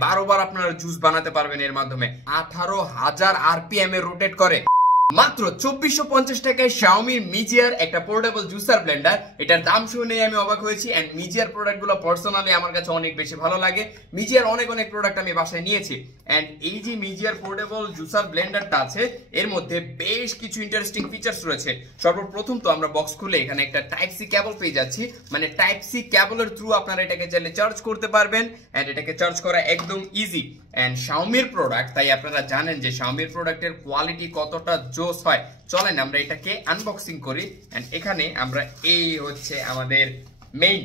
12 বার আপনারা জুস বানাতে পারবেন এর মাধ্যমে। 18,000 আরপিএম এ রোটেট করে। মাত্র 2450 টাকায় Xiaomi মিজিয়ার একটা পোর্টেবল জুসার ব্লেন্ডার। এটার দাম শুনে আমি অবাক হয়েছি। এন্ড মিজিয়ার প্রোডাক্টগুলো পার্সোনালি আমার কাছে অনেক বেশি ভালো লাগে। মিজিয়ার অনেক প্রোডাক্ট আমি বাসায় নিয়েছি। এন্ড এই যে মিজিয়ার পোর্টেবল জুসার ব্লেন্ডারটা আছে, এর মধ্যে বেশ কিছু ইন্টারেস্টিং ফিচার্স রয়েছে। সর্বপ্রথম তো আমরা বক্স খুলে এখানে একটা টাইপ সি কেবল পেয়ে যাচ্ছি। মানে টাইপ সি কেবলের থ্রু আপনারা এটাকে চাইলে চার্জ করতে পারবেন। এন্ড এটাকে চার্জ করা একদম ইজি। এন্ড Xiaomi প্রোডাক্ট, তাই আপনারা জানেন যে Xiaomi প্রোডাক্টের কোয়ালিটি কতটা জোস হয়। চলেন আমরা এটাকে আনবক্সিং করি। এন্ড এখানে আমরা এই হচ্ছে আমাদের main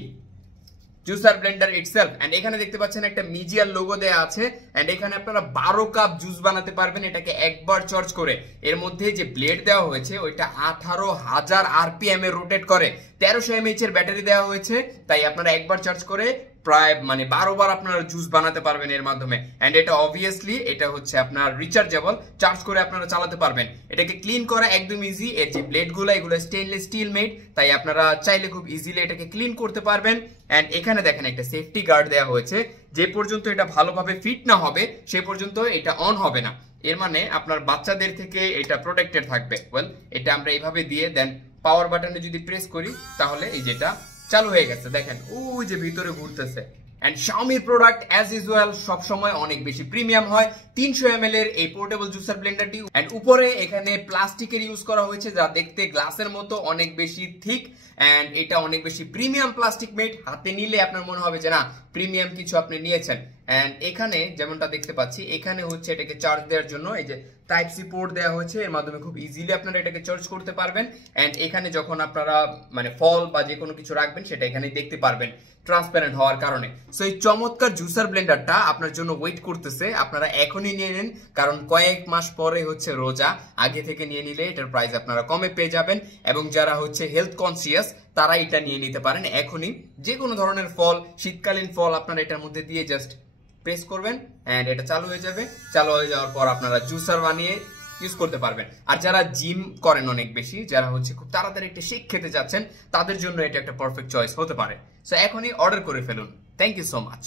juicer blender itself. And এখানে দেখতে পাচ্ছেন একটা মিজিয়ার লোগো দেয়া আছে। এন্ড এখানে আপনারা 12 কাপ জুস বানাতে পারবেন এটাকে একবার চার্জ করে। এর মধ্যে যে ব্লেড দেওয়া হয়েছে ওইটা 18,000 আরপিএম এ রোটেট করে। 1300 এমএইচ এর ব্যাটারি দেওয়া হয়েছে, তাই আপনারা একবার চার্জ করে প্রায় 12 বার আপনারা জুস বানাতে পারবেন এর মাধ্যমে। এন্ড এটা অবভিয়াসলি এটা হচ্ছে আপনার রিচার্জেবল, চার্জ করে আপনারা চালাতে পারবেন। এটাকে ক্লিন করা একদম ইজি। এর যে ব্লেডগুলো এগুলো স্টেনলেস স্টিল মেড, তাই আপনারা চাইলে খুব ইজিলি এটাকে ক্লিন করতে পারবেন। এন্ড এখানে দেখেন একটা সেফটি গার্ড দেওয়া হয়েছে। যে পর্যন্ত এটা ভালোভাবে ফিট না হবে সে পর্যন্ত এটা অন হবে না। এর মানে আপনার বাচ্চাদের থেকে এটা প্রোটেক্টেড থাকবে। ওয়েল, এটা আমরা এইভাবে দিয়ে দেন পাওয়ার বাটনে যদি প্রেস করি তাহলে এই যেটা চালু হয়ে গেছে। দেখেন ওই যে ভিতরে ঘুরতেছে। And Xiaomi product as usual সব সময় অনেক বেশি প্রিমিয়াম হয়। 300 ml এর এই পোর্টেবল জুসার ব্লেন্ডারটি। এন্ড উপরে এখানে প্লাস্টিকের ইউজ করা হয়েছে, যা দেখতে গ্লাসের মতো অনেক বেশি থিক। এন্ড এটা অনেক বেশি প্রিমিয়াম প্লাস্টিক মেড। হাতে নিলে আপনার মনে হবে যে না, প্রিমিয়াম কিছু আপনি নিয়েছেন। এন্ড এখানে যেমনটা দেখতে পাচ্ছি, এখানে হচ্ছে এটাকে চার্জ দেওয়ার জন্য এই যে টাইপ সি পোর্ট দেওয়া হয়েছে। এর মাধ্যমে খুব ইজিলি আপনারা এটাকে চার্জ করতে পারবেন। এন্ড এখানে যখন আপনারা ফল বা যে কোনো কিছু রাখবেন সেটা এখানে দেখতে পারবেন ট্রান্সপারেন্ট হওয়ার কারণে। সো এই চমৎকার জুসার ব্লেন্ডারটা আপনার জন্য ওয়েট করতেছে। আপনারা এখনই নিয়ে নিন, কারণ কয়েক মাস পরে হচ্ছে রোজা। আগে থেকে নিয়ে নিলে এটার প্রাইস আপনারা কমে পেয়ে যাবেন। এবং যারা হচ্ছে হেলথ কনসিয়াস তারা এটা নিয়ে নিতে পারেন এখনই। যে কোনো ধরনের ফল, শীতকালীন ফল আপনারা এটার মধ্যে দিয়ে জাস্ট প্রেস করবেন এন্ড এটা চালু হয়ে যাবে। চালু হয়ে যাওয়ার পর আপনারা জুসার বানিয়ে ইউজ করতে পারবেন। আর যারা জিম করেন অনেক বেশি, যারা হচ্ছে খুব তাড়াতাড়ি একটা শেক খেতে চাচ্ছেন, তাদের জন্য এটা একটা পারফেক্ট চয়েস হতে পারে। সো এখনই অর্ডার করে ফেলুন। Thank you so much.